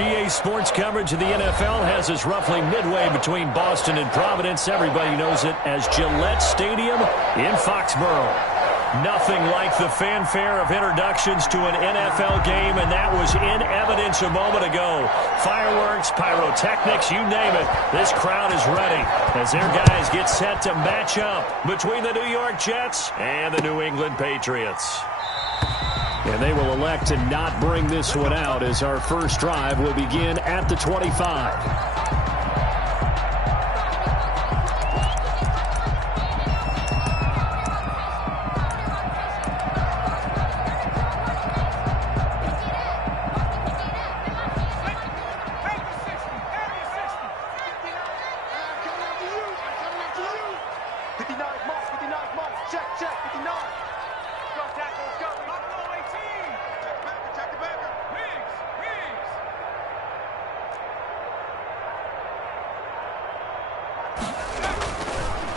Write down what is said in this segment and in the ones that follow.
EA Sports coverage of the NFL has us roughly midway between Boston and Providence. Everybody knows it as Gillette Stadium in Foxborough. Nothing like the fanfare of introductions to an NFL game, and that was in evidence a moment ago. Fireworks, pyrotechnics, you name it. This crowd is ready as their guys get set to match up between the New York Jets and the New England Patriots. And they will elect to not bring this one out as our first drive will begin at the 25.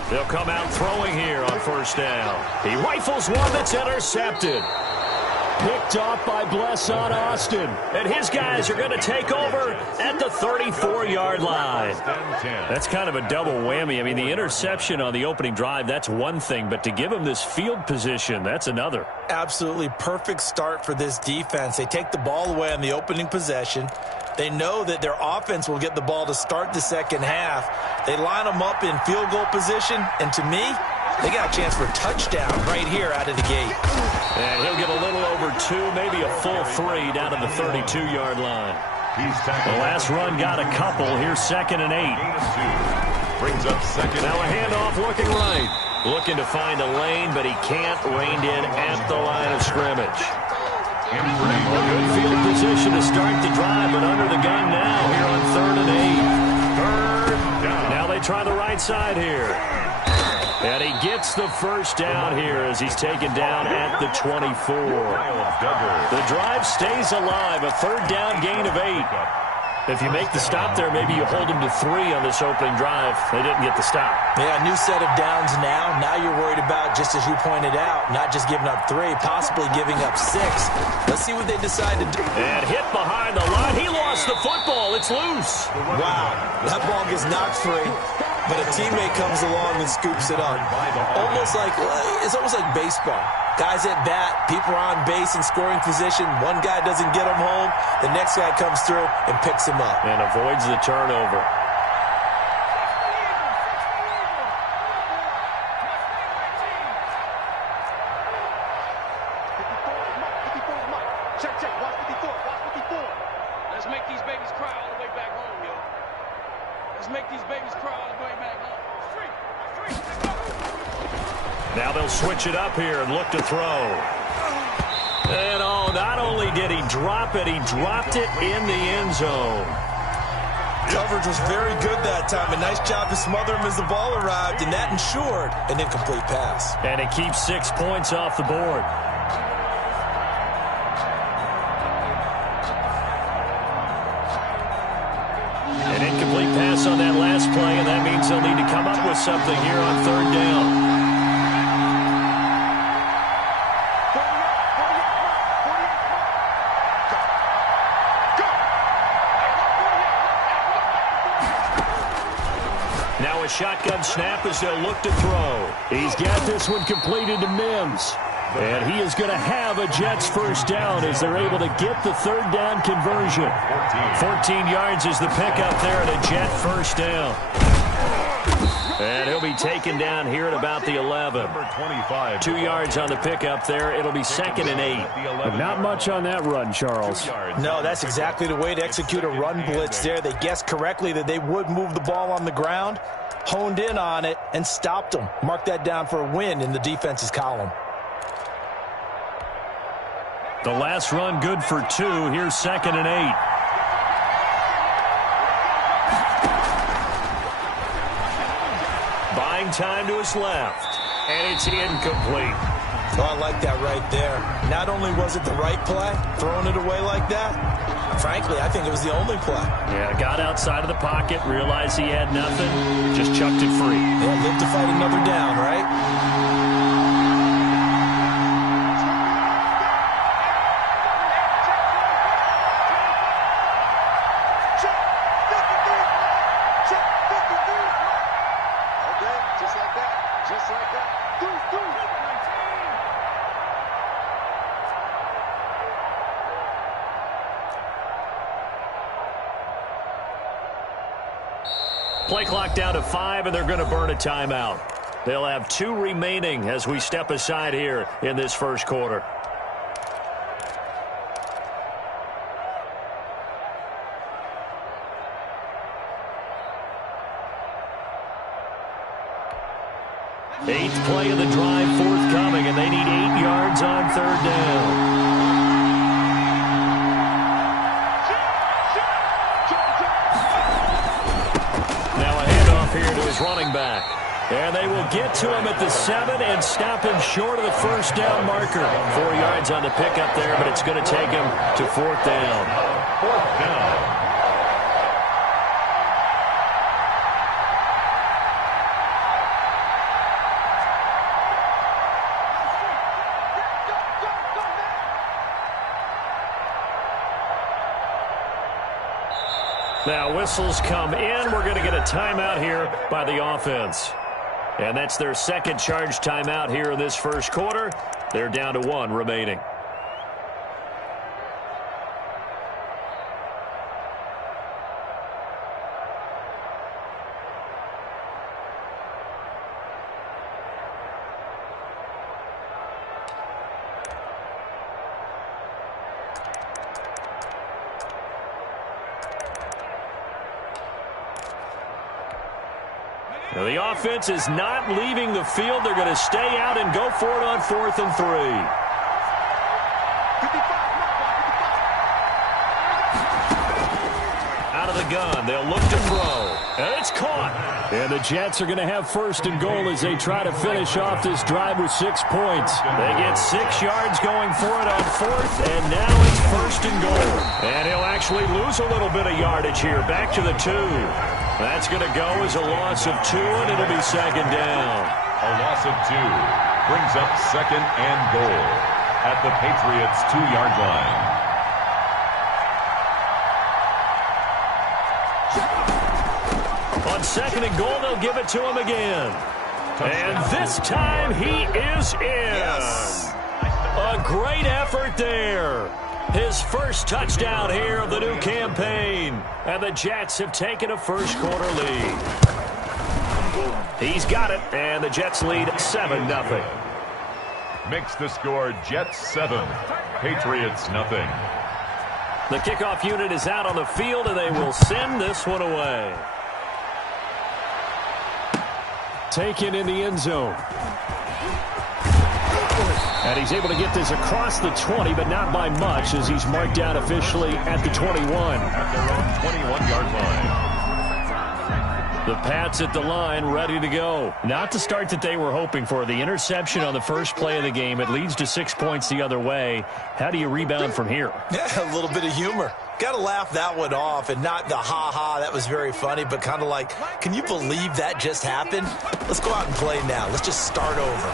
They'll come out throwing here on first down. He rifles one that's intercepted. Picked off by Blesson Austin. And his guys are going to take over at the 34-yard line. That's kind of a double whammy. I mean, the interception on the opening drive, that's one thing. But to give him this field position, that's another. Absolutely perfect start for this defense. They take the ball away on the opening possession. They know that their offense will get the ball to start the second half. They line them up in field goal position, and to me, they got a chance for a touchdown right here out of the gate. And he'll get a little over 2, maybe a full 3 down to the 32-yard line. The last run got a couple. Here's 2nd and 8. Brings up second. Now a handoff looking right. Looking to find a lane, but he can't. Reined in at the line of scrimmage. Good field position to start the drive, but under the gun now here on 3rd and 8. 3rd down. Now they try the right side here. And he gets the first down here as he's taken down at the 24. The drive stays alive, a 3rd down gain of 8. If you make the stop there, maybe you hold them to 3 on this opening drive. They didn't get the stop. Yeah, new set of downs now. Now you're worried about, just as you pointed out, not just giving up 3, possibly giving up 6. Let's see what they decide to do. And hit behind the line. He lost the football. It's loose. Wow, that ball gets knocked free, but a teammate comes along and scoops it up. It's almost like baseball. Guys at bat, people are on base in scoring position. One guy doesn't get him home. The next guy comes through and picks him up. And avoids the turnover. Let's make these babies cry all the way back home, yo. Let's make these babies cry all the way back home. Now they'll switch it up here and look to throw. And not only did he drop it, he dropped it in the end zone. Coverage was very good that time. A nice job to smother him as the ball arrived, and that ensured an incomplete pass. And it keeps 6 points off the board. An incomplete pass on that last play, and that means they'll need to come up with something here on 3rd down. Now a shotgun snap as they'll look to throw. He's got this one completed to Mims. And he is going to have a Jets first down as they're able to get the 3rd down conversion. 14 yards is the pickup there and a Jet first down. And he'll be taken down here at about the 11. 2 yards on the pickup there. It'll be 2nd and 8. But not much on that run, Charles. No, that's exactly the way to execute a run blitz there. They guessed correctly that they would move the ball on the ground, honed in on it, and stopped them. Mark that down for a win in the defense's column. The last run good for 2. Here's 2nd and 8. Buying time to his left. And it's incomplete. Oh, I like that right there. Not only was it the right play, throwing it away like that, frankly, I think it was the only play. Yeah, got outside of the pocket, realized he had nothing, just chucked it free. Yeah, live to fight another down, right? Play clock down to 5, and they're going to burn a timeout. They'll have 2 remaining as we step aside here in this first quarter. Eighth play of the drive forthcoming, and they need 8 yards on third down. Now a handoff here to his running back. And they will get to him at the 7 and stop him short of the first down marker. 4 yards on the pickup there, but it's going to take him to fourth down. Fourth down. Now whistles come in. We're going to get a timeout here by the offense. And that's their second charge timeout here in this first quarter. They're down to 1 remaining. Now the offense is not leaving the field. They're going to stay out and go for it on 4th and 3. Out of the gun. They'll look to throw. And it's caught. And the Jets are going to have 1st and goal as they try to finish off this drive with 6 points. They get 6 yards going for it on 4th, and now it's 1st and goal. And he'll actually lose a little bit of yardage here. Back to the 2. That's going to go as a loss of 2, and it'll be 2nd down. A loss of 2 brings up 2nd and goal at the Patriots' 2-yard line. On 2nd and goal, they'll give it to him again. And this time he is in. Yes. A great effort there. His first touchdown here of the new campaign. And the Jets have taken a first quarter lead. He's got it, and the Jets lead 7-0. Makes the score Jets 7, Patriots nothing. The kickoff unit is out on the field, and they will send this one away. Taken in the end zone. And he's able to get this across the 20, but not by much, as he's marked down officially at the 21. At their own 21-yard line. The Pats at the line, ready to go. Not the start that they were hoping for. The interception on the first play of the game. It leads to 6 points the other way. How do you rebound from here? Yeah, a little bit of humor. Got to laugh that one off, and not the ha-ha, that was very funny, but kind of like, can you believe that just happened? Let's go out and play now. Let's just start over.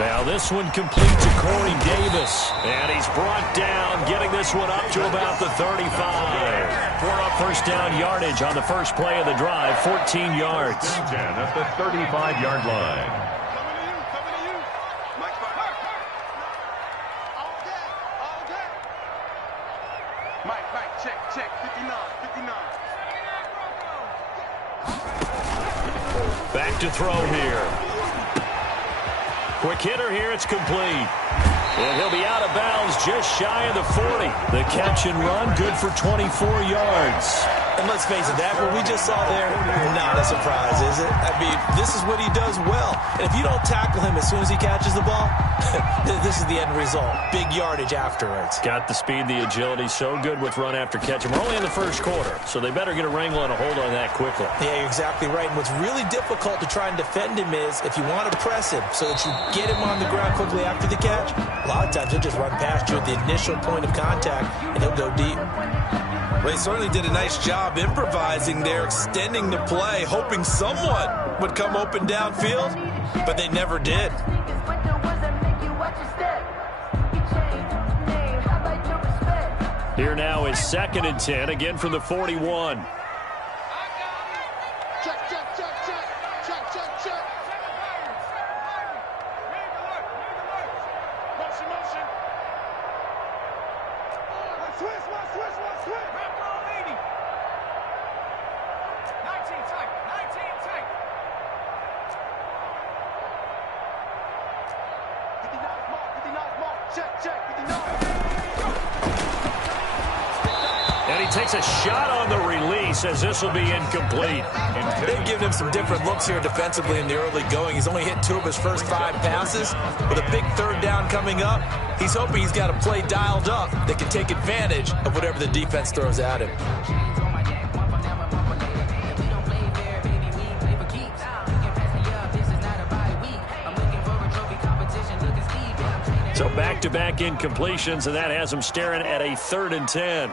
Now this one complete to Corey Davis. And he's brought down, getting this one up to about the 35. 4 up first down yardage on the first play of the drive, 14 yards. 10 at the 35-yard line. Mike, check, 59. Back to throw here. Quick hitter here, it's complete. And he'll be out of bounds just shy of the 40. The catch and run, good for 24 yards. And let's face it, that what we just saw there, not a surprise, is it? I mean, this is what he does well. And if you don't tackle him as soon as he catches the ball, this is the end result. Big yardage afterwards. Got the speed, the agility, so good with run after catch. And we're only in the first quarter, so they better get a wrangle and a hold on that quickly. Yeah, you're exactly right. And what's really difficult to try and defend him is if you want to press him so that you get him on the ground quickly after the catch, a lot of times he'll just run past you at the initial point of contact, and he'll go deep. Well, he certainly did a nice job improvising there, extending the play, hoping someone would come open downfield, but they never did. Here now is 2nd and 10, again from the 41. Check. Motion. Switch. And he takes a shot on the release as this will be incomplete. They've given him some different looks here defensively in the early going. He's only hit 2 of his first 5 passes. With a big third down coming up, he's hoping he's got a play dialed up that can take advantage of whatever the defense throws at him. So back-to-back incompletions, and that has him staring at a 3rd and 10.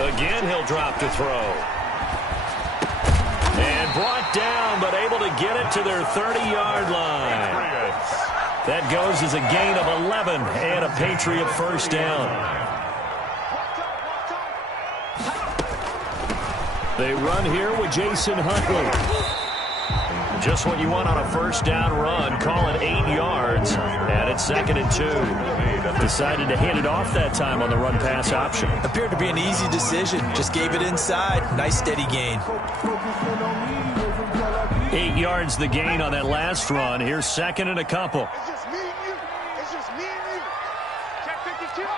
Again, he'll drop to throw. And brought down, but able to get it to their 30-yard line. That goes as a gain of 11 and a Patriot first down. They run here with Jason Huntley. Just what you want on a first down run. Call it 8 yards, and it's 2nd and 2. Decided to hand it off that time on the run-pass option. Appeared to be an easy decision. Just gave it inside. Nice, steady gain. 8 yards the gain on that last run. Here's 2nd and a couple. It's just me and you. It's just me and you. Check 52.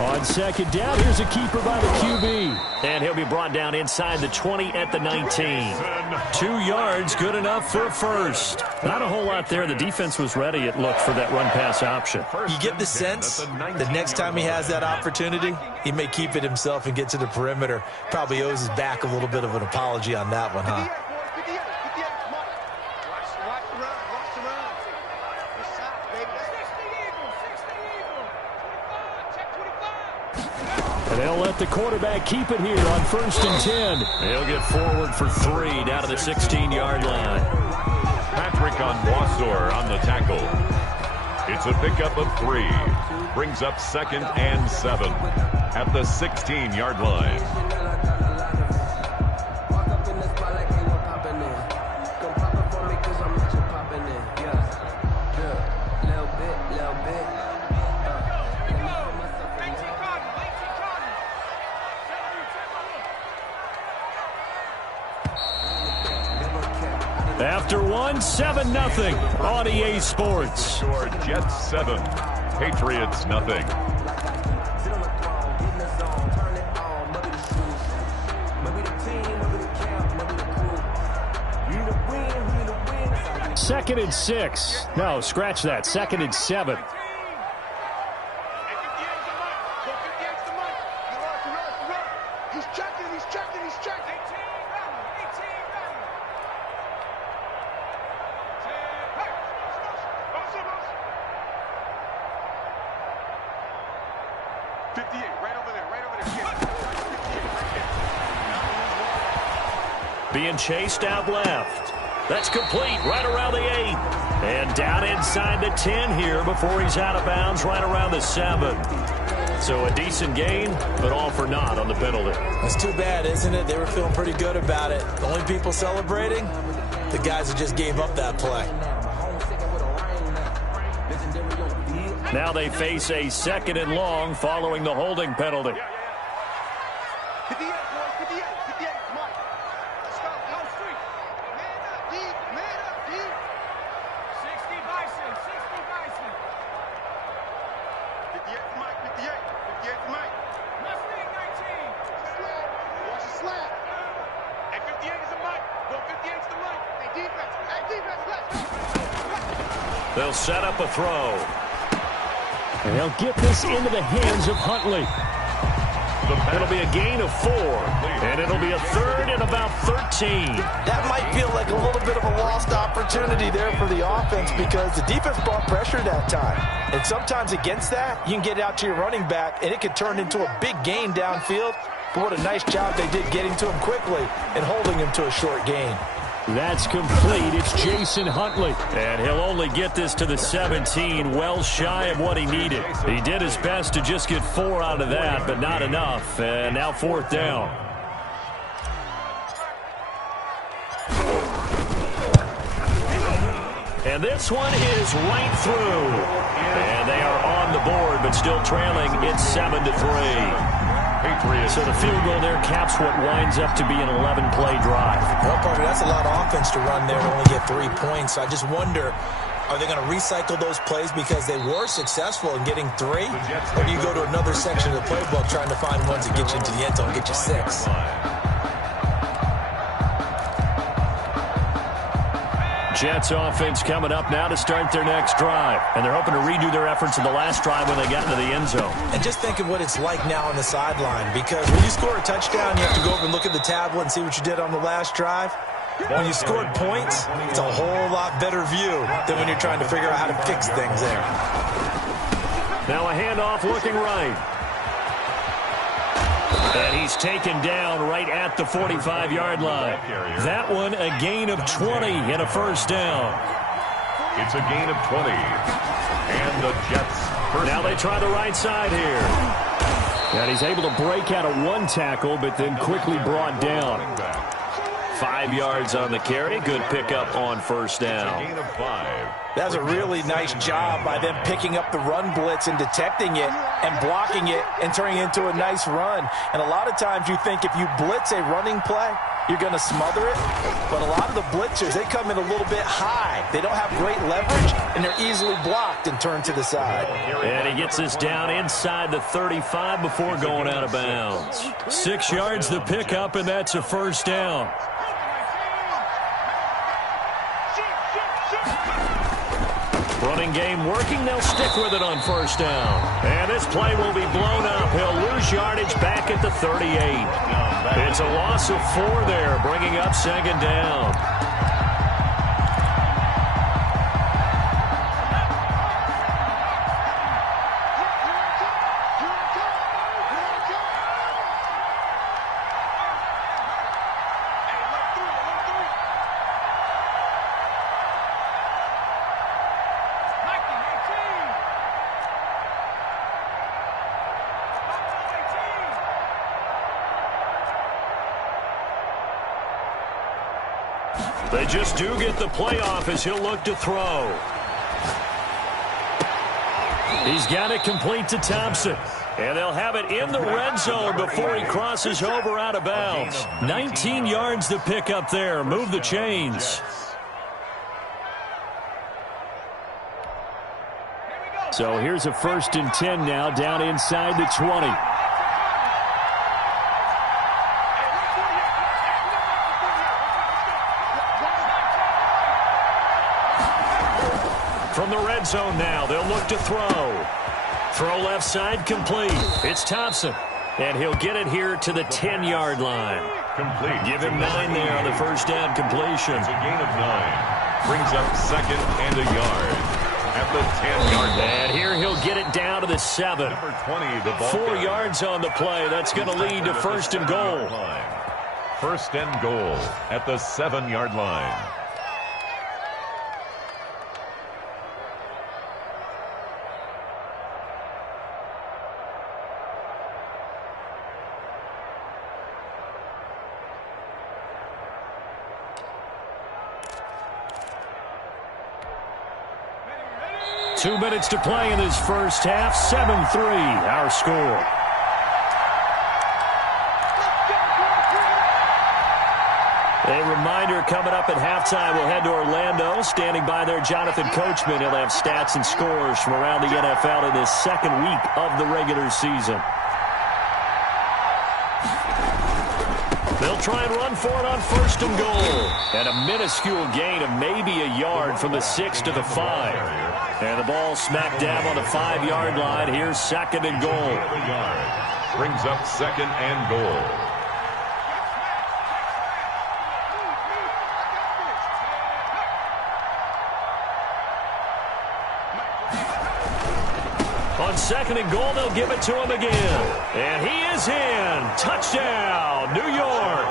On 2nd down, here's a keeper by the QB. And he'll be brought down inside the 20 at the 19. 2 yards, good enough for a first. Not a whole lot there. The defense was ready, it looked, for that run-pass option. You get the sense that next time he has that opportunity, he may keep it himself and get to the perimeter. Probably owes his back a little bit of an apology on that one, huh? And they'll let the quarterback keep it here on 1st and 10. He'll get forward for 3 down to the 16-yard line. Patrick Onwuasor on the tackle. It's a pickup of 3. Brings up 2nd and 7 at the 16-yard line. After 7-0 on EA Sports. Jets 7, Patriots nothing. Second and 6. No, scratch that. 2nd and 7. He's checking. 58, right over there. Being chased out left. That's complete right around the 8. And down inside the 10 here before he's out of bounds right around the 7. So a decent gain, but all for naught on the penalty. That's too bad, isn't it? They were feeling pretty good about it. The only people celebrating, the guys who just gave up that play. Now they face a 2nd and long following the holding penalty. 58, boys, 58, come on. Let's go, street. Man up, D. 60 Bison. 58 to Mike, 58 to Mike. Mustang 19. Watch the slap. Hey, 58 is a Mike. Go 58 is the Mike. Hey, defense, let's go. They'll set up a throw. And they'll get this into the hands of Huntley. It'll be a gain of 4, and it'll be a 3rd and about 13. That might feel like a little bit of a lost opportunity there for the offense because the defense brought pressure that time. And sometimes against that, you can get out to your running back, and it could turn into a big gain downfield. but what a nice job they did getting to him quickly and holding him to a short gain. That's complete. It's Jason Huntley. And he'll only get this to the 17, well shy of what he needed. He did his best to just get 4 out of that, but not enough. And now 4th down. And this one is right through. And they are on the board, but still trailing. It's 7-3. So the field goal there caps what winds up to be an 11-play drive. Well, Parker, that's a lot of offense to run there to only get 3 points. So I just wonder, are they going to recycle those plays because they were successful in getting 3? Or do you go to another section of the playbook trying to find ones that get you into the end zone and get you 6? Jets offense coming up now to start their next drive. And they're hoping to redo their efforts in the last drive when they got into the end zone. And just think of what it's like now on the sideline, because when you score a touchdown, you have to go over and look at the tablet and see what you did on the last drive. When you scored points, it's a whole lot better view than when you're trying to figure out how to fix things there. Now a handoff looking right. And he's taken down right at the 45-yard line. That one a gain of 20 and a first down. It's a gain of 20. And the Jets first. Now they try the right side here. And he's able to break out of 1 tackle, but then quickly brought down. 5 yards on the carry. Good pickup on first down. Gain of 5. That's a really nice job by them picking up the run blitz and detecting it and blocking it and turning it into a nice run. And a lot of times you think if you blitz a running play, you're going to smother it. But a lot of the blitzers, they come in a little bit high. They don't have great leverage, and they're easily blocked and turned to the side. And he gets this down inside the 35 before going out of bounds. 6 yards the pickup, and that's a first down. Running game working. They'll stick with it on first down. And this play will be blown up. He'll lose yardage back at the 38. It's a loss of 4 there, bringing up 2nd down. They just do get the playoff as he'll look to throw. He's got it complete to Thompson. And they'll have it in the red zone before he crosses over out of bounds. 19 yards to pick up there. Move the chains. So here's a 1st and 10 now down inside the 20. From the red zone now, they'll look to throw. Throw left side, complete. It's Thompson, and he'll get it here to the 10-yard line. Complete. Give him 9 there on the first down completion. It's a gain of 9. Brings up 2nd and a yard at the 10-yard line. And here he'll get it down to the 7. Number 20, the ball 4 carrier. yards on the play. That's going to lead to 1st and goal. 1st and goal at the 7-yard line. Two minutes to play in this first half. 7-3, our score. A reminder coming up at halftime, we'll head to Orlando. Standing by there, Jonathan Coachman. He'll have stats and scores from around the NFL in this 2nd week of the regular season. They'll try and run for it on 1st and goal. And a minuscule gain of maybe a yard from the 6 to the 5. And the ball smack dab on the 5-yard line. Here's 2nd and goal. Brings up 2nd and goal. On 2nd and goal, they'll give it to him again. And he is in. again. Touchdown, New York.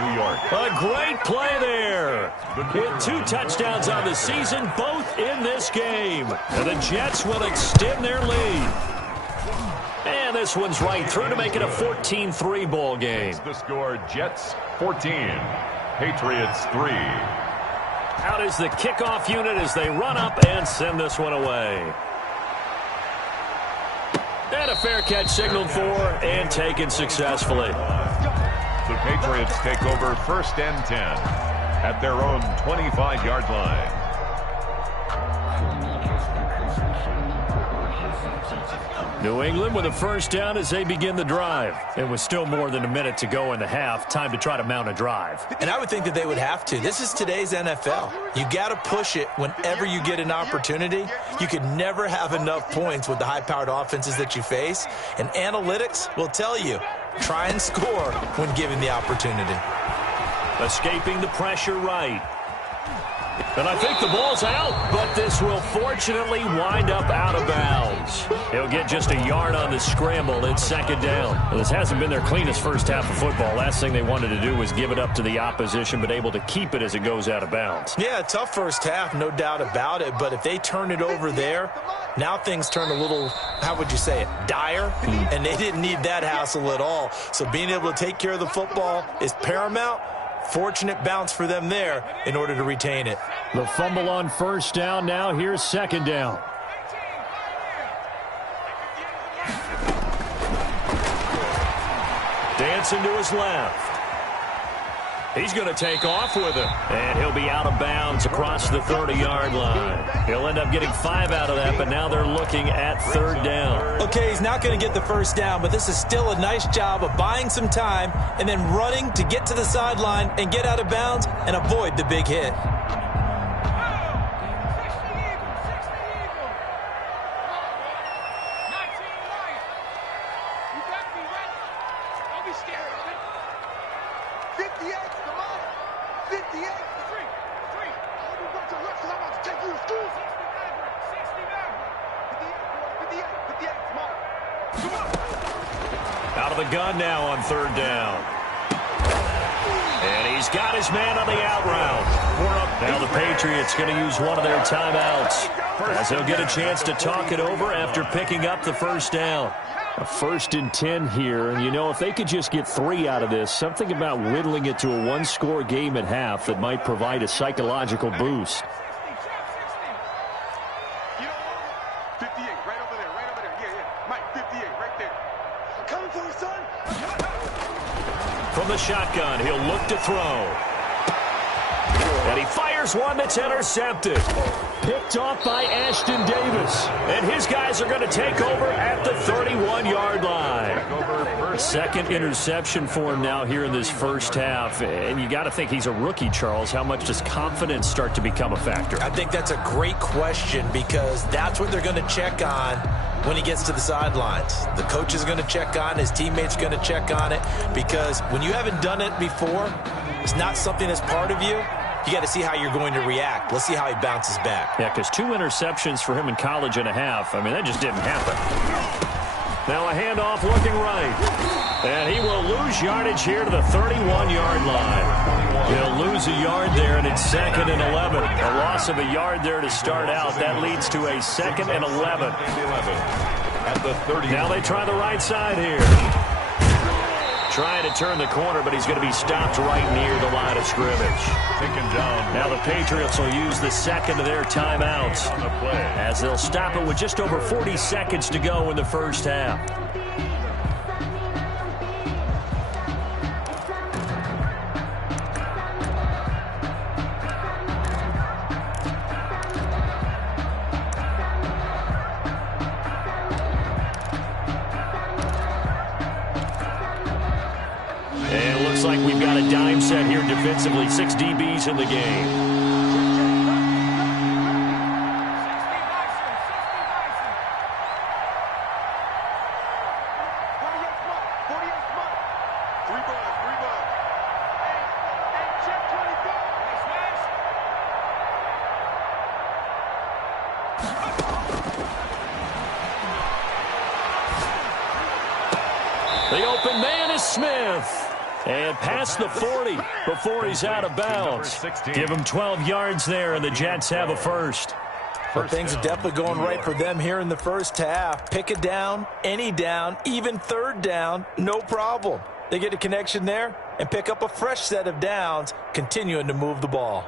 New York. A great play there. With 2 touchdowns on the season, both in this game. And the Jets will extend their lead. And this one's right through to make it a 14-3 ball game. The score, Jets 14, Patriots 3. Out is the kickoff unit as they run up and send this one away. And a fair catch signaled for and taken successfully. The Patriots take over 1st and 10 at their own 25-yard line. New England with a first down as they begin the drive. And with still more than a minute to go in the half, time to try to mount a drive. And I would think that they would have to. This is today's NFL. You got to push it whenever you get an opportunity. You could never have enough points with the high-powered offenses that you face. And analytics will tell you, try and score when given the opportunity. Escaping the pressure right. And I think the ball's out, but this will fortunately wind up out of bounds. He'll get just a yard on the scramble. It's 2nd down. Well, this hasn't been their cleanest first half of football. Last thing they wanted to do was give it up to the opposition, but able to keep it as it goes out of bounds. Yeah, tough first half, no doubt about it. But if they turn it over there, now things turn a little, how would you say it, dire? And they didn't need that hassle at all. So being able to take care of the football is paramount. Fortunate bounce for them there in order to retain it. The fumble on first down. Now here's 2nd down. Dancing to his left. He's going to take off with it. And he'll be out of bounds across the 30-yard line. He'll end up getting 5 out of that, but now they're looking at 3rd down. Okay, he's not going to get the first down, but this is still a nice job of buying some time and then running to get to the sideline and get out of bounds and avoid the big hit. Out of the gun now on 3rd down. And he's got his man on the out route. Now the Patriots going to use one of their timeouts as they'll get a chance to talk it over after picking up the first down. A 1st and 10 here, and you know, if they could just get 3 out of this, something about whittling it to a 1-score game at half that might provide a psychological boost. From the shotgun, he'll look to throw. And he fires one that's intercepted. Picked off by Ashton Davis. And his guys are going to take over at the 31-yard line. 2nd interception for him now here in this first half. And you got to think he's a rookie, Charles. How much does confidence start to become a factor? I think that's a great question because that's what they're going to check on when he gets to the sidelines. The coach is going to check on, his teammates are going to check on it, because when you haven't done it before, it's not something that's part of you. You got to see how you're going to react. Let's see how he bounces back. Yeah, because 2 interceptions for him in college and a half. I mean, that just didn't happen. Now a handoff looking right. And he will lose yardage here to the 31-yard line. He'll lose a yard there, and it's 2nd and 11. A loss of a yard there to start out. That leads to a 2nd and 11. At the 30. Now they try the right side here. Trying to turn the corner, but he's going to be stopped right near the line of scrimmage. Taken down. Now the Patriots will use the 2nd of their timeouts On the play. as they'll stop it with just over 40 seconds to go in the first half. Like we've got a dime set here defensively. 6 DBs in the game. They open man is Smith. And past the 40 before he's out of bounds. Give him 12 yards there, and the Jets have a first. Well, things are definitely going right for them here in the first half. Pick a down, any down, even third down, no problem. They get a connection there and pick up a fresh set of downs, continuing to move the ball.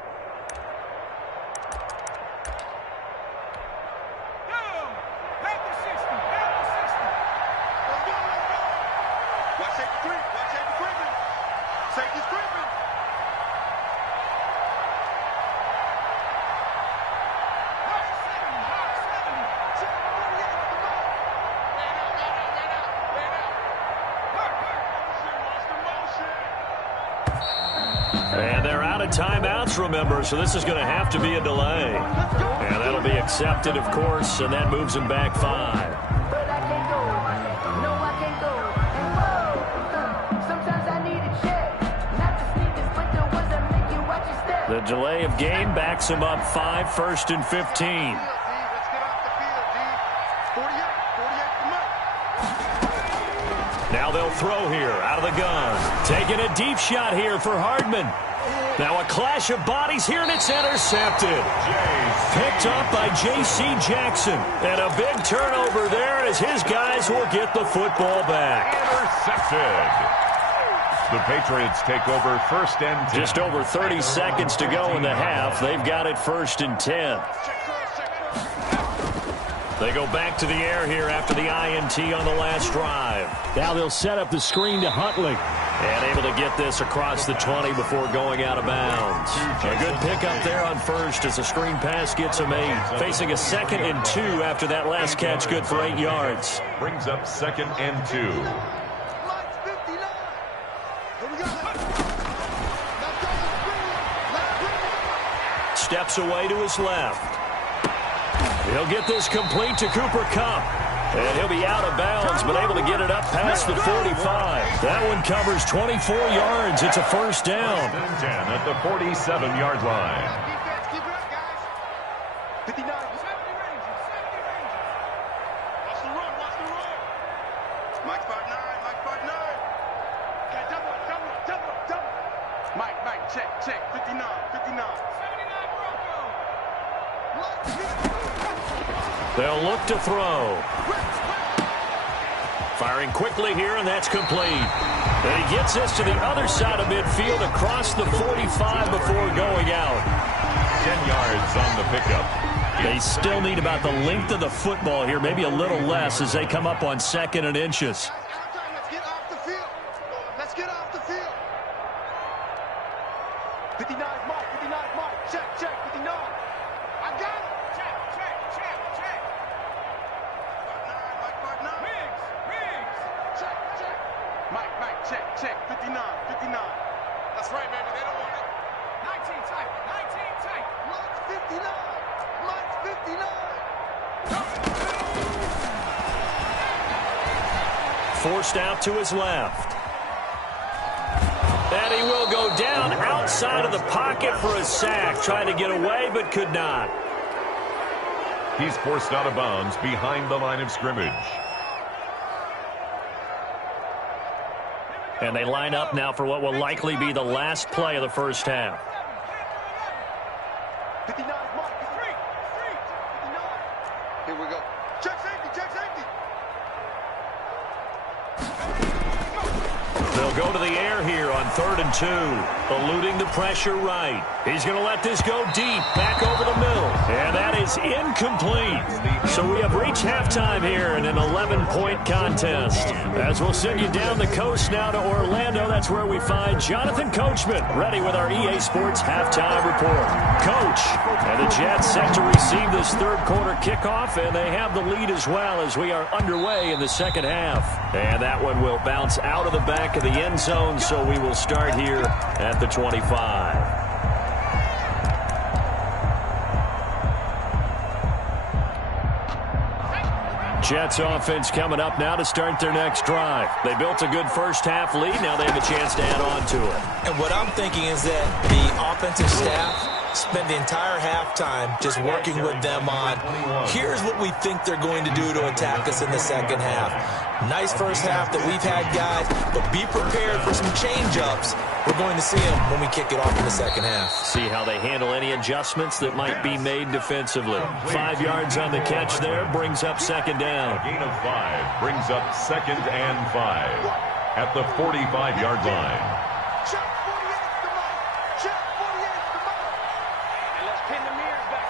And they're out of timeouts, remember, so this is going to have to be a delay. And that'll be accepted, of course, and that moves them back 5. The delay of game backs them up 5, 1st and 15. Now they'll throw here out of the gun. Taking a deep shot here for Hardman. Now a clash of bodies here, and it's intercepted. Picked up by J.C. Jackson. And a big turnover there as his guys will get the football back. Intercepted. The Patriots take over 1st and 10. Just over 30 seconds to go in the half. They've got it 1st and 10. They go back to the air here after the INT on the last drive. Now they'll set up the screen to Huntley. And able to get this across the 20 before going out of bounds. A good pickup there on first as the screen pass gets him 8. Facing a 2nd and 2 after that last catch, good for 8 yards. Brings up 2nd and 2. Steps away to his left. He'll get this complete to Cooper Kupp. And he'll be out of bounds, but able to get it up past the 45. That one covers 24 yards. It's a first down. 10 at the 47-yard line. Keep it up, guys. 59. 70 range. Watch the run. Mike 5'9". Okay, double. Mike, check. 59. 79 They'll look to throw. Firing quickly here, and that's complete. And he gets this to the other side of midfield across the 45 before going out. 10 yards on the pickup. They still need about the length of the football here, maybe a little less as they come up on 2nd and inches. Let's get off the field. 59 Mike. Check. 59. I got it. Check. Mike, check. 59. That's right, baby. They don't want it. 19 tight. Mike's 59. Forced out to his left. And he will go down outside of the pocket for a sack. Trying to get away, but could not. He's forced out of bounds behind the line of scrimmage. And they line up now for what will likely be the last play of the first half. 59 Mike. Street. 59. Here we go. Check safety. They'll go to the air here on 3rd and 2. Eluding the pressure right. He's going to let this go deep. Back over the middle. And that is incomplete. So we have reached halftime here in an 11-point contest. As we'll send you down the coast now to Orlando, that's where we find Jonathan Coachman ready with our EA Sports halftime report. Coach, and the Jets set to receive this third quarter kickoff, and they have the lead as well as we are underway in the second half. And that one will bounce out of the back of the end zone, so we will start here at the 25. Jets offense coming up now to start their next drive. They built a good first half lead. Now they have a chance to add on to it. And what I'm thinking is that the offensive staff spent the entire halftime just working with them on, here's what we think they're going to do to attack us in the second half. Nice first half that we've had, guys, but be prepared for some change-ups. We're going to see them when we kick it off in the second half. See how they handle any adjustments that might be made defensively. 5 yards on the catch there, brings up second down. A gain of 5 brings up 2nd and 5 at the 45-yard line. Check 48's the mark. Check 48's the mark. And let's pin the mirrors back.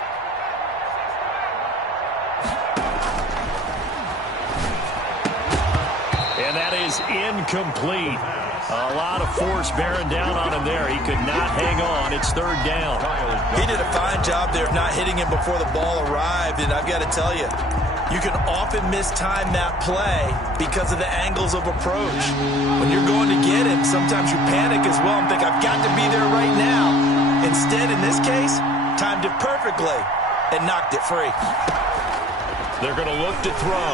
And that is incomplete. A lot of force bearing down on him there. He could not hang on. It's third down. He did a fine job there of not hitting him before the ball arrived, and I've got to tell you, you can often mistime that play because of the angles of approach. When you're going to get him, sometimes you panic as well and think, I've got to be there right now. Instead, in this case, timed it perfectly and knocked it free. They're going to look to throw.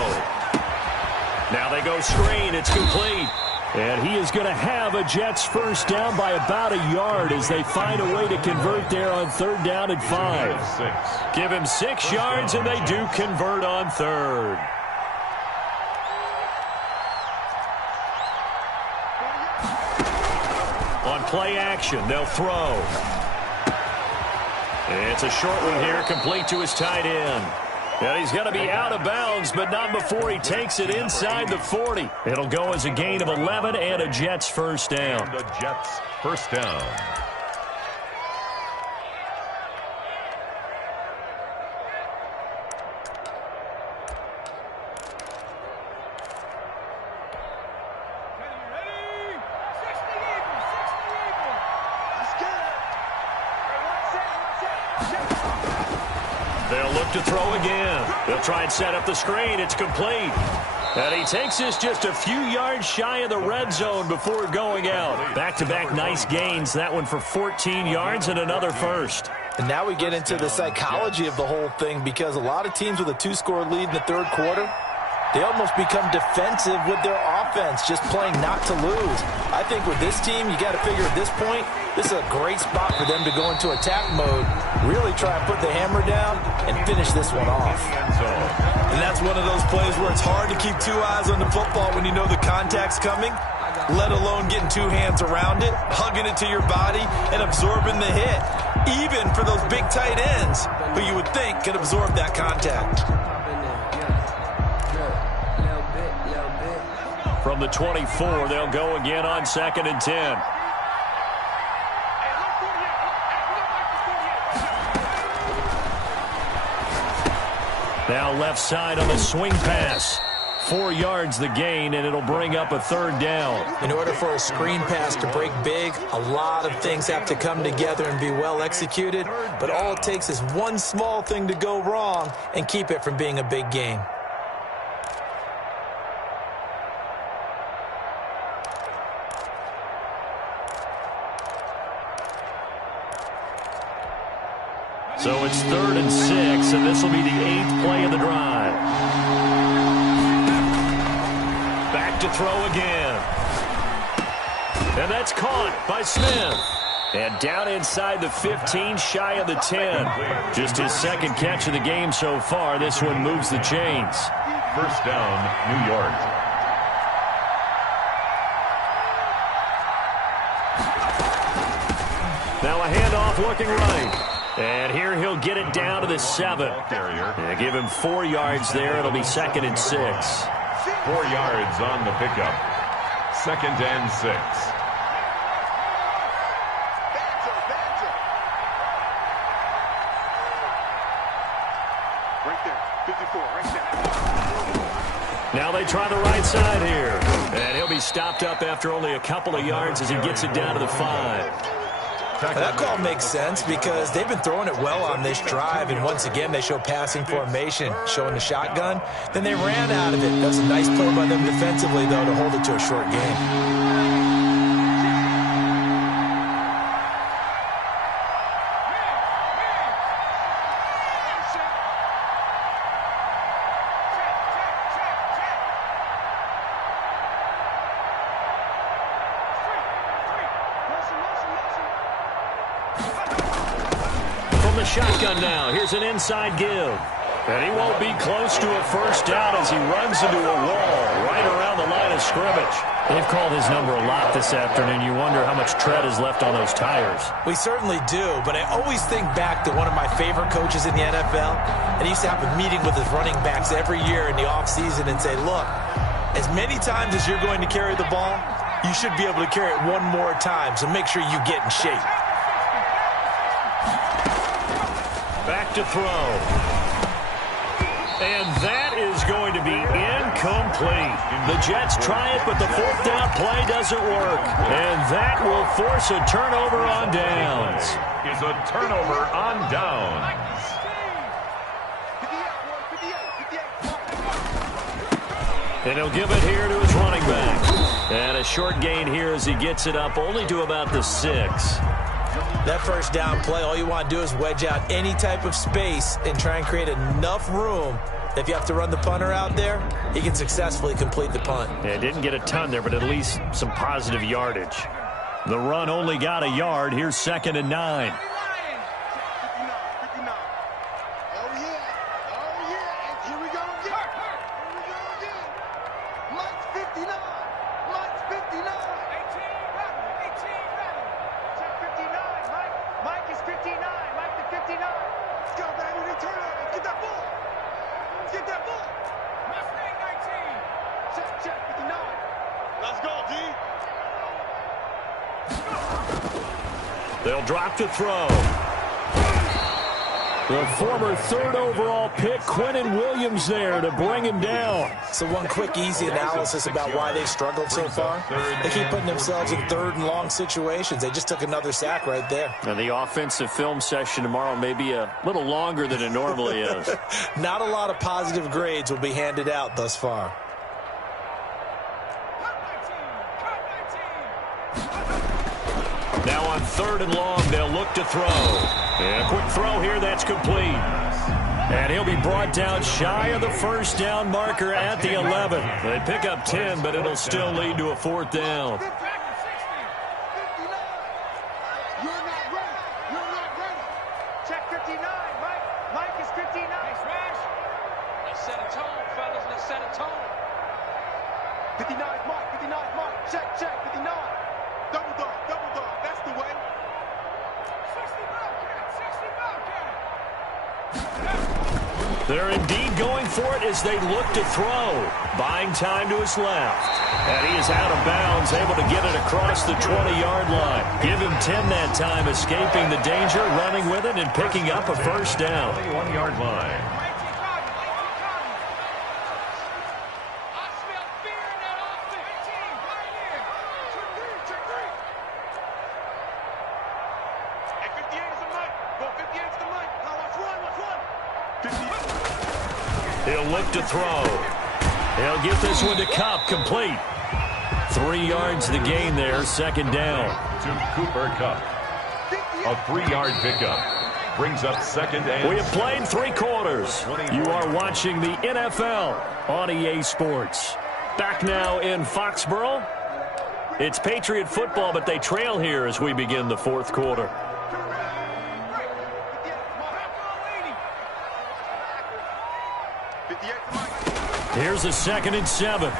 Now they go screen. It's complete. And he is going to have a Jets first down by about a yard as they find a way to convert there on third down and 5. Give him 6 yards, and they do convert on third. On play action, they'll throw. It's a short one here, complete to his tight end. And he's going to be out of bounds, but not before he takes it inside the 40. It'll go as a gain of 11 and a Jets first down. And a Jets first down. They'll look to throw again. They'll try and set up the screen. It's complete. And he takes this just a few yards shy of the red zone before going out. Back-to-back nice gains. That one for 14 yards and another first. And now we get into the psychology of the whole thing, because a lot of teams with a 2-score lead in the third quarter, they almost become defensive with their offense, just playing not to lose. I think with this team, you got to figure at this point, this is a great spot for them to go into attack mode, really try and put the hammer down and finish this one off. And that's one of those plays where it's hard to keep 2 eyes on the football when you know the contact's coming, let alone getting 2 hands around it, hugging it to your body, and absorbing the hit, even for those big tight ends who you would think could absorb that contact. From the 24, they'll go again on 2nd and 10. Now left side on the swing pass. 4 yards the gain, and it'll bring up a third down. In order for a screen pass to break big, a lot of things have to come together and be well executed, but all it takes is one small thing to go wrong and keep it from being a big gain. So it's 3rd and 6, and this will be the 8th play of the drive. Back to throw again. And that's caught by Smith. And down inside the 15, shy of the 10. Just his 2nd catch of the game so far. This one moves the chains. First down, New York. Now a handoff looking right. And here he'll get it down to the 7. Yeah, give him 4 yards there. It'll be 2nd and 6. 4 yards on the pickup. 2nd and 6. Right there, 54, right there. Now they try the right side here. And he'll be stopped up after only a couple of yards as he gets it down to the 5. That call makes sense because they've been throwing it well on this drive, and once again they show passing formation, showing the shotgun. Then they ran out of it. That was a nice play by them defensively, though, to hold it to a short game. the shotgun now. Here's an inside give. And he won't be close to a first down as he runs into a wall right around the line of scrimmage. They've called his number a lot this afternoon. You wonder how much tread is left on those tires. We certainly do, but I always think back to one of my favorite coaches in the NFL, and he used to have a meeting with his running backs every year in the offseason and say, look, as many times as you're going to carry the ball, you should be able to carry it one more time, so make sure you get in shape. Back to throw. And that is going to be incomplete. The Jets try it, but the fourth down play doesn't work. And that will force a turnover on downs. Is a turnover on downs. And he'll give it here to his running back. And a short gain here as he gets it up only to about the 6. That first down play, all you want to do is wedge out any type of space and try and create enough room that if you have to run the punter out there, he can successfully complete the punt. Yeah, didn't get a ton there, but at least some positive yardage. The run only got a yard. Here's 2nd and 9. They'll drop to throw. The former 3rd overall pick, Quinnen Williams, there to bring him down. So one quick, easy analysis about why they've struggled so far. They keep putting themselves in 3rd and long situations. They just took another sack right there. And the offensive film session tomorrow may be a little longer than it normally is. Not a lot of positive grades will be handed out thus far. Now on 3rd and long, they'll look to throw. And a quick throw here, that's complete. And he'll be brought down shy of the first down marker at the 11. They pick up 10, but it'll still lead to a 4th down. Check 59, Mike. Mike is 59. Nice smash. Let's set a tone, fellas. Let's set a tone. 59 Mike. 59 Mike. Check, 59. Double dog. That's the way. 60 Bobcat. They're indeed going for it as they look to throw. Buying time to his left. And he is out of bounds, able to get it across the 20-yard line. Give him 10 that time, escaping the danger, running with it, and picking up a first down. 21-yard line. He'll look to throw. He'll get this one to Kupp, complete. 3 yards the gain there, 2nd down. To Cooper Kupp. A 3-yard pickup. Brings up 2nd and... We have played 3 quarters. You are watching the NFL on EA Sports. Back now in Foxborough. It's Patriot football, but they trail here as we begin the 4th quarter. Here's a 2nd and 7.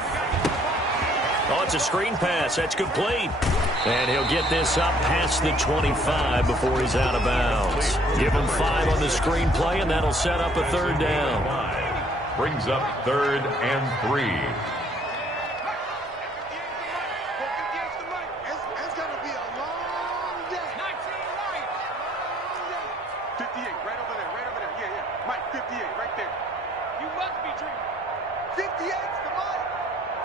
Oh, it's a screen pass. That's complete. And he'll get this up past the 25 before he's out of bounds. Give him 5 on the screen play, and that'll set up a 3rd down. Brings up 3rd and 3. It's going to be a long day. 19 right. 58, right over there. Yeah. Mike, 58, right there. You must be dreaming. 58's the Mike.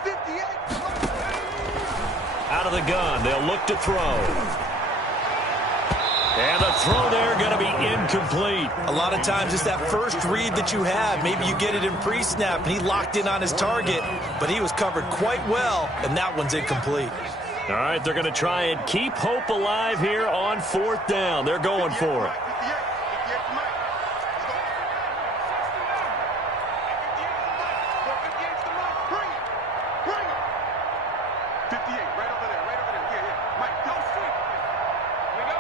58's the Mike. Out of the gun, they'll look to throw. And the throw there going to be incomplete. A lot of times it's that first read that you have. Maybe you get it in pre-snap, and he locked in on his target, but he was covered quite well, and that one's incomplete. All right, they're going to try and keep hope alive here on 4th down. They're going for it. 58, right over there. Yeah. Mike, go street. Here we go.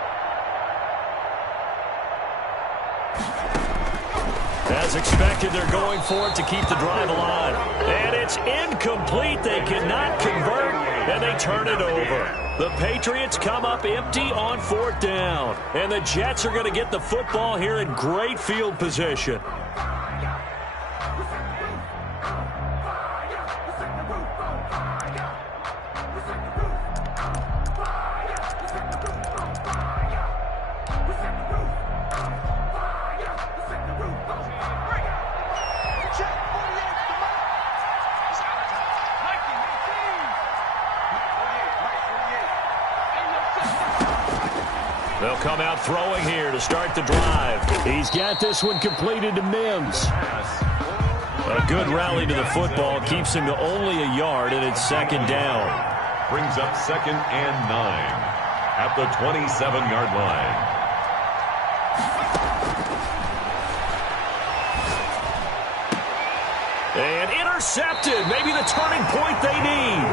As expected, they're going for it to keep the drive alive. And it's incomplete. They cannot convert, and they turn it over. The Patriots come up empty on 4th down. And the Jets are going to get the football here in great field position. They'll come out throwing here to start the drive. He's got this one completed to Mims. A good rally to the football keeps him to only a yard, and it's 2nd down. Brings up 2nd and 9 at the 27-yard line. And intercepted. Maybe the turning point they need.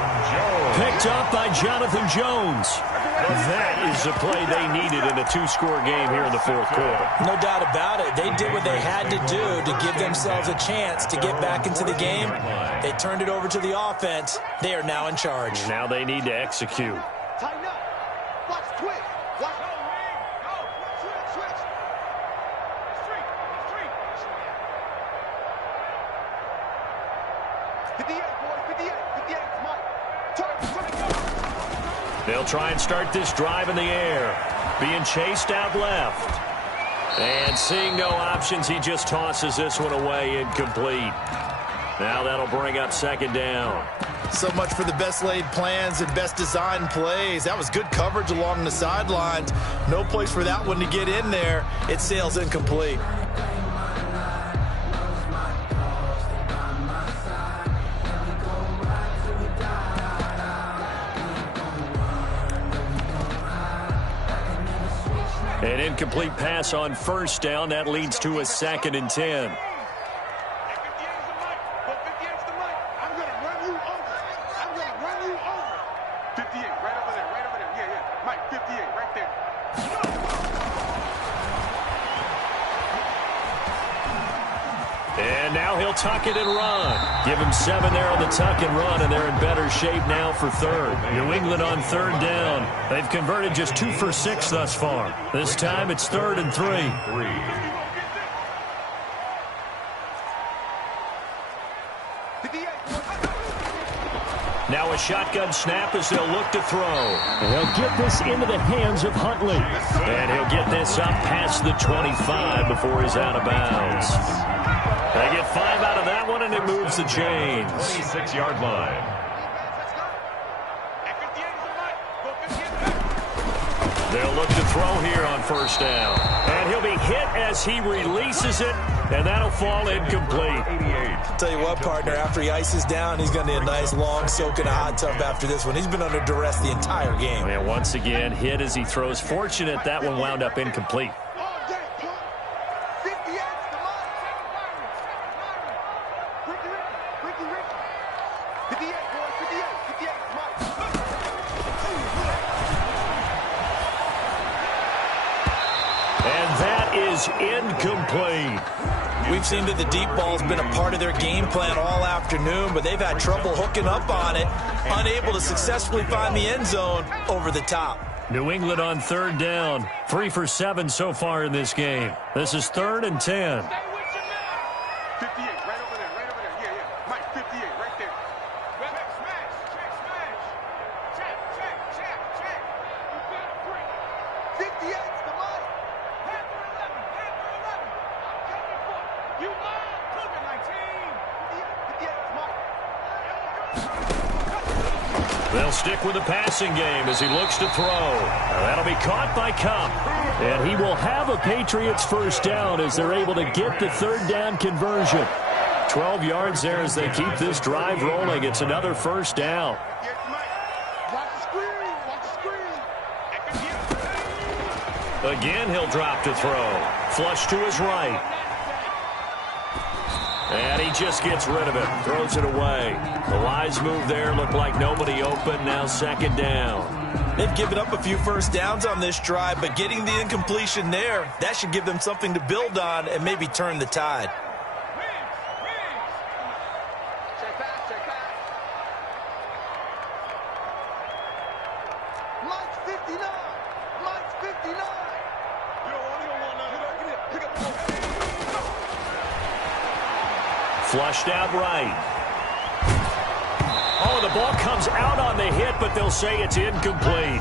Picked up by Jonathan Jones. That is the play they needed in a 2-score game here in the 4th quarter. No doubt about it. They did what they had to do to give themselves a chance to get back into the game. They turned it over to the offense. They are now in charge. Now they need to execute. Tighten up. Watch, twitch. Watch. Go. Switch. Street. 58, boys. 58. 58. Mike. Turn. They'll try and start this drive in the air. Being chased out left. And seeing no options, he just tosses this one away, incomplete. Now that'll bring up 2nd down. So much for the best laid plans and best designed plays. That was good coverage along the sidelines. No place for that one to get in there. It sails incomplete. An incomplete pass on 1st down. That leads to a 2nd and 10. 58 is the mic. I'm going to run you over. 58, right over there. Yeah. Mike, 58, right there. And now he'll tuck it and run. Give him 7 there on the tuck and run, and they're in better shape now for 3rd. New England on 3rd down. They've converted just 2 for 6 thus far. This time it's 3rd and 3. Now a shotgun snap as they'll look to throw. They'll get this into the hands of Huntley. And he'll get this up past the 25 before he's out of bounds. They get 5 out of that one, and it moves the chains. 26-yard line. They'll look to throw here on 1st down. And he'll be hit as he releases it, and that'll fall incomplete. Tell you what, partner, after he ices down, he's going to need a nice long soak in a hot tub after this one. He's been under duress the entire game. And once again, hit as he throws. Fortunate that one wound up incomplete. Incomplete. We've seen that the deep ball's been a part of their game plan all afternoon, but they've had trouble hooking up on it, unable to successfully find the end zone over the top. New England on 3rd down. 3 for 7 so far in this game. This is 3rd and 10. 58, right over there. Yeah. Mike, 58, right there. Check. 58's the mic. Panther 11. You are cooking like team. 58's Mike. They'll stick with the passing game as he looks to throw. That'll be caught by Cup. And he will have a Patriots 1st down as they're able to get the 3rd down conversion. 12 yards there as they keep this drive rolling. It's another 1st down. Watch the screen. Again, he'll drop to throw. Flush to his right. And he just gets rid of it. Throws it away. The wise move there. Looked like nobody open. Now 2nd down. They've given up a few 1st downs on this drive, but getting the incompletion there, that should give them something to build on and maybe turn the tide. Mike's 59. Mike's 59. Flushed out right. Oh, the ball comes out on the hit, but they'll say it's incomplete.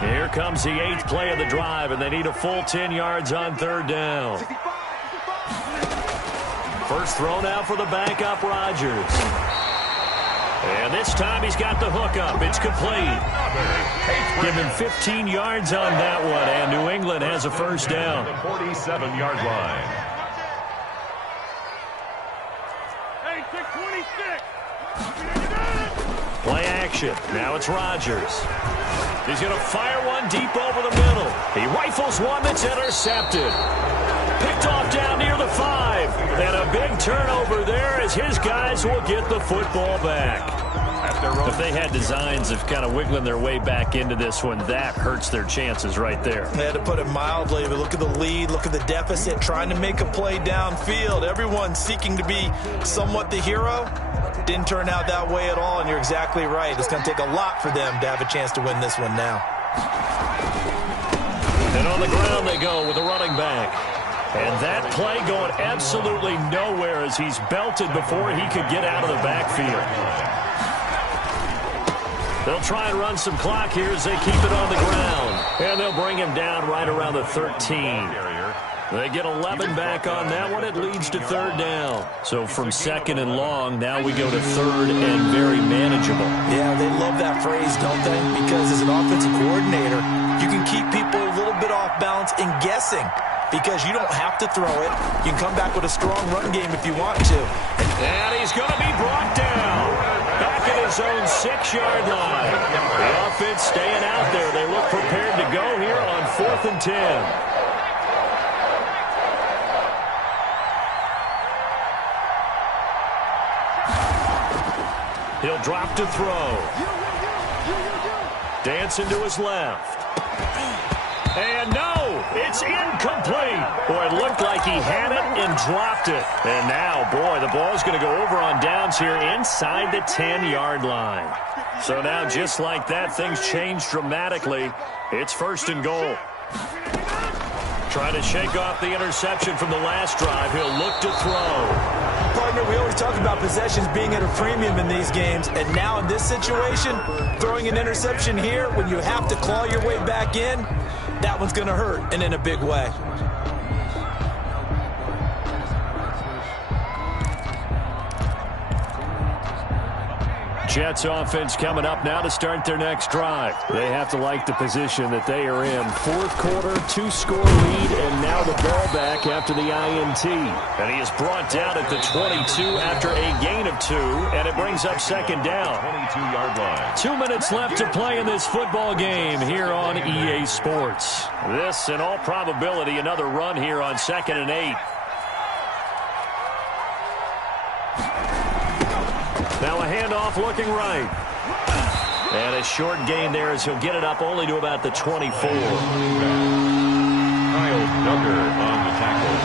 Here comes the 8th play of the drive, and they need a full 10 yards on 3rd down. First thrown out for the backup, Rodgers. And this time he's got the hook up. It's complete. Give him 15 yards on that one, and New England has a first down. The 47-yard line. Hey, 626. Play action. Now it's Rodgers. He's going to fire one deep over the middle. He rifles one that's intercepted. Picked off down near the 5. And a big turnover there as his guys will get the football back. If they had designs of kind of wiggling their way back into this one, that hurts their chances right there. They had to put it mildly, but look at the lead, look at the deficit, trying to make a play downfield. Everyone seeking to be somewhat the hero. Didn't turn out that way at all, and you're exactly right. It's going to take a lot for them to have a chance to win this one now. And on the ground they go with a running back. And that play going absolutely nowhere as he's belted before he could get out of the backfield. They'll try and run some clock here as they keep it on the ground. And they'll bring him down right around the 13. They get 11 back on that one. It leads to 3rd down. So from 2nd and long, now we go to 3rd and very manageable. Yeah, they love that phrase, don't they? Because as an offensive coordinator, you can keep people a little bit off balance and guessing because you don't have to throw it. You can come back with a strong run game if you want to. And he's going to be brought down. Back at his own 6-yard line. The offense staying out there. They look prepared to go here on 4th and 10. He'll drop to throw. Dancing to his left. And no, it's incomplete. Boy, it looked like he had it and dropped it. And now, boy, the ball's going to go over on downs here inside the 10-yard line. So now, just like that, things change dramatically. It's 1st and goal. Trying to shake off the interception from the last drive. He'll look to throw. Partner, we always talk about possessions being at a premium in these games, and now in this situation, throwing an interception here when you have to claw your way back in, that one's going to hurt, and in a big way. Jets offense coming up now to start their next drive. They have to like the position that they are in. 4th quarter, 2-score lead, and now the ball back after the INT. And he is brought down at the 22 after a gain of 2, and it brings up 2nd down. 22-yard line. 2 minutes left to play in this football game here on EA Sports. This, in all probability, another run here on 2nd and 8. Now a handoff looking right. And a short gain there as he'll get it up only to about the 24. Kyle Duggar on the tackle.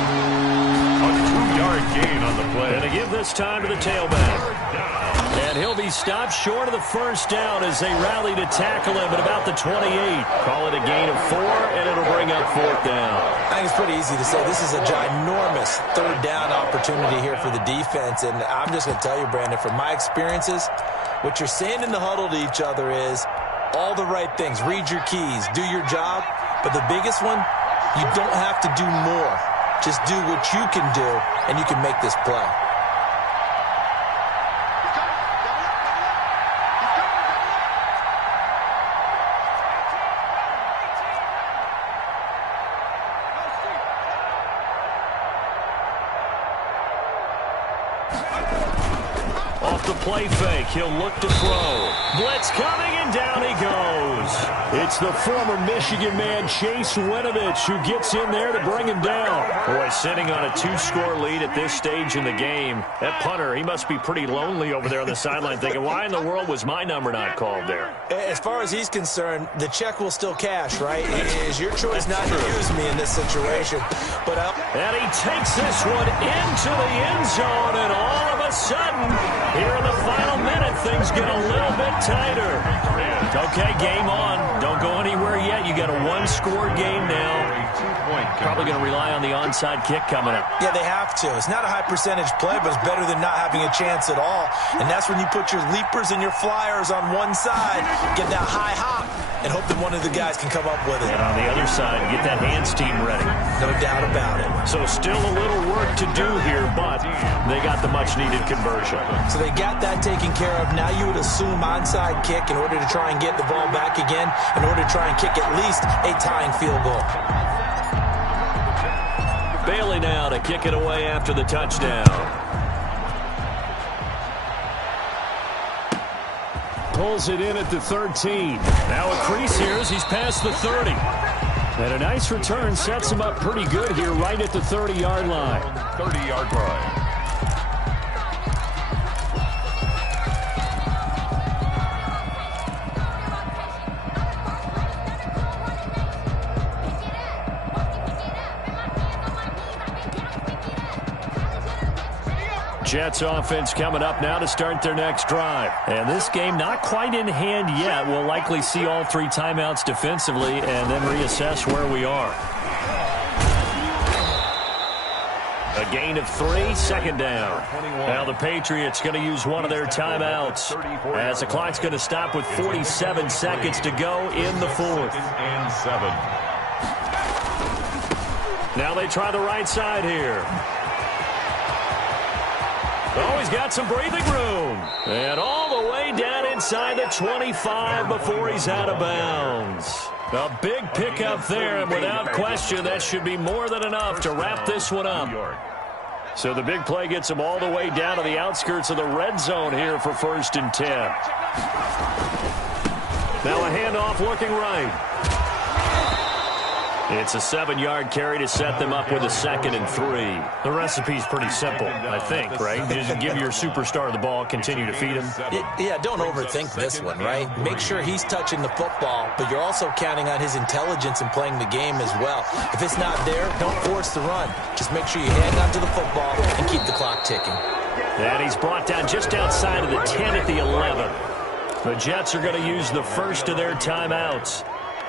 A 2-yard gain on the play. And to give this time to the tailback. And he'll be stopped short of the first down as they rally to tackle him at about the 28. Call it a gain of 4, and it'll bring up 4th down. I think it's pretty easy to say this is a ginormous 3rd down opportunity here for the defense. And I'm just going to tell you, Brandon, from my experiences, what you're saying in the huddle to each other is all the right things. Read your keys. Do your job. But the biggest one, you don't have to do more. Just do what you can do, and you can make this play. Play fake. He'll look to throw. Blitz coming, and down he goes. It's the former Michigan man, Chase Winovich, who gets in there to bring him down. Boy, sitting on a 2-score lead at this stage in the game. That punter, he must be pretty lonely over there on the sideline thinking, why in the world was my number not called there? As far as he's concerned, the check will still cash, right? It is your choice not to use me in this situation. But and he takes this one into the end zone, and all of a sudden, here in the final minute, things get a little bit tighter. Okay, game on. Don't go anywhere yet. You got a one-score game now. Probably going to rely on the onside kick coming up. Yeah, they have to. It's not a high-percentage play, but it's better than not having a chance at all. And that's when you put your leapers and your flyers on one side, get that high hop, and hope that one of the guys can come up with it. And on the other side, get that hands team ready. No doubt about it. So still a little work to do here, but they got the much-needed conversion. So they got that taken care of. Now you would assume onside kick in order to try and get the ball back again, in order to try and kick at least a tying field goal. Bailey now to kick it away after the touchdown. Pulls it in at the 13. Now a crease here as he's past the 30. And a nice return sets him up pretty good here right at the 30-yard line. 30-yard line. Jets offense coming up now to start their next drive. And this game not quite in hand yet. We'll likely see all three timeouts defensively and then reassess where we are. A gain of 3, second down. Now the Patriots going to use one of their timeouts as the clock's going to stop with 47 seconds to go in the fourth. And 7. Now they try the right side here. Oh, he's got some breathing room. And all the way down inside the 25 before he's out of bounds. A big pickup there, and without question, that should be more than enough to wrap this one up. So the big play gets him all the way down to the outskirts of the red zone here for 1st and 10. Now a handoff looking right. It's a 7-yard carry to set them up with a 2nd and 3. The recipe's pretty simple, I think, right? Just give your superstar the ball, continue to feed him. Yeah, don't overthink this one, right? Make sure he's touching the football, but you're also counting on his intelligence in playing the game as well. If it's not there, don't force the run. Just make sure you hang on to the football and keep the clock ticking. And he's brought down just outside of the 10 at the 11. The Jets are going to use the first of their timeouts.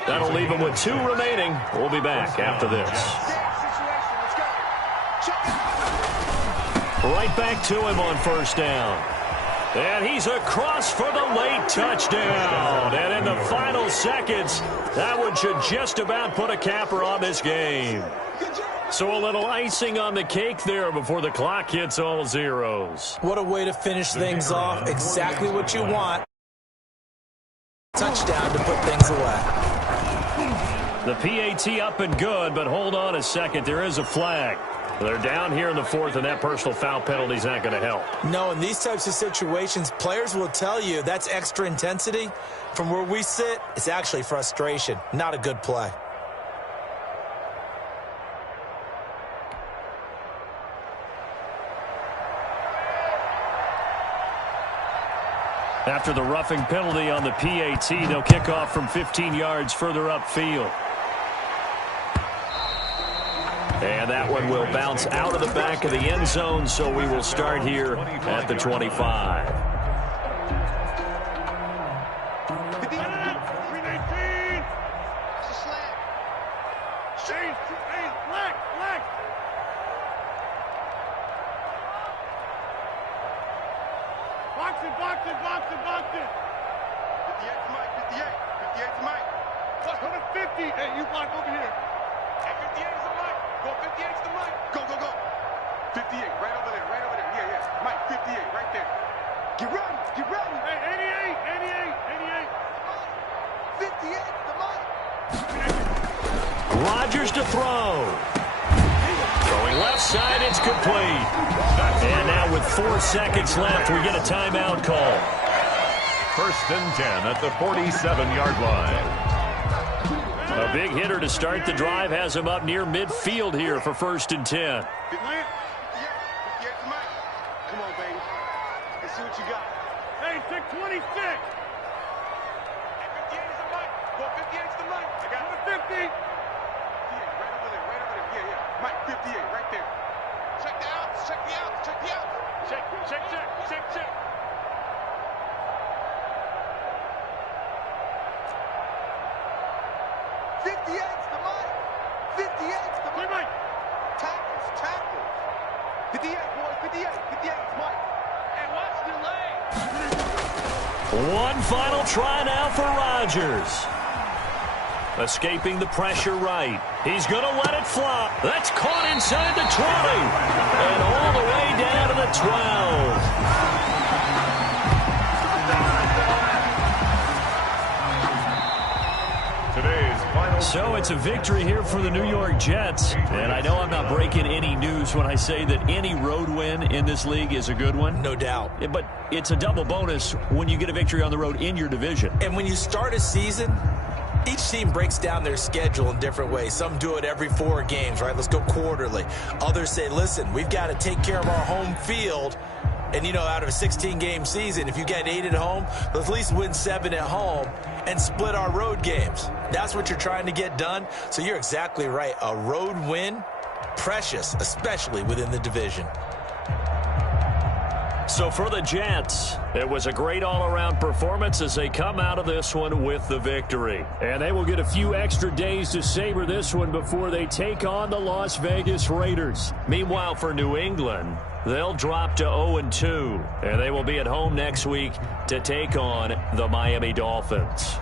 That'll leave them with 2 remaining. We'll be back after this. Right back to him on 1st down. And he's across for the late touchdown. And in the final seconds, that one should just about put a capper on this game. So a little icing on the cake there before the clock hits all zeros. What a way to finish things off. Exactly what you want. Touchdown to put things away. The PAT up and good, but hold on a second. There is a flag. They're down here in the 4th, and that personal foul penalty is not going to help. No, in these types of situations, players will tell you that's extra intensity. From where we sit, it's actually frustration. Not a good play. After the roughing penalty on the PAT, they'll kick off from 15 yards further upfield. And that one will bounce out of the back of the end zone, so we will start here at the 25. Box it. 58 to Mike, 58. 58 to Mike. Plus 150. Hey, you block over here. Hey, 58 is the Mike. Go 58 is the Mike. Go. 58, right over there. Yeah. Mike, 58, right there. Get ready. Hey, 88. 58 is the Mike. Rodgers to throw. Throwing left side, it's complete. And now with 4 seconds left, we get a timeout call. 1st and 10 at the 47-yard line. A big hitter to start the drive has him up near midfield here for 1st and 10. 58 to Mike. Come on, baby. Let's see what you got. Hey, take 26. Hey, 58 is the Mike. Go 58 is the Mike. I got 50. 58, right over there. Yeah. Mike, 58, right there. Check the outs. Check. 58's the mic. 58's the mic. Tackles, tackles. 58, boys, 58. 58's mic. And watch the leg. One final try now for Rodgers. Escaping the pressure right. He's going to let it fly. That's caught inside the 20. And all the way down to the 12. Today's final. So it's a victory here for the New York Jets. And I know I'm not breaking any news when I say that any road win in this league is a good one. No doubt. But it's a double bonus when you get a victory on the road in your division. And when you start a season, each team breaks down their schedule in different ways. Some do it every 4 games, right? Let's go quarterly. Others say, listen, we've got to take care of our home field. And, you know, out of a 16-game season, if you get 8 at home, let's at least win 7 at home and split our road games. That's what you're trying to get done. So you're exactly right. A road win, precious, especially within the division. So for the Jets, it was a great all-around performance as they come out of this one with the victory. And they will get a few extra days to savor this one before they take on the Las Vegas Raiders. Meanwhile, for New England, they'll drop to 0-2, and they will be at home next week to take on the Miami Dolphins.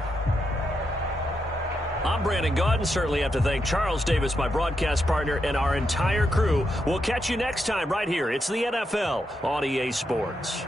I'm Brandon Gaudin. Certainly have to thank Charles Davis, my broadcast partner, and our entire crew. We'll catch you next time right here. It's the NFL on EA Sports.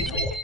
You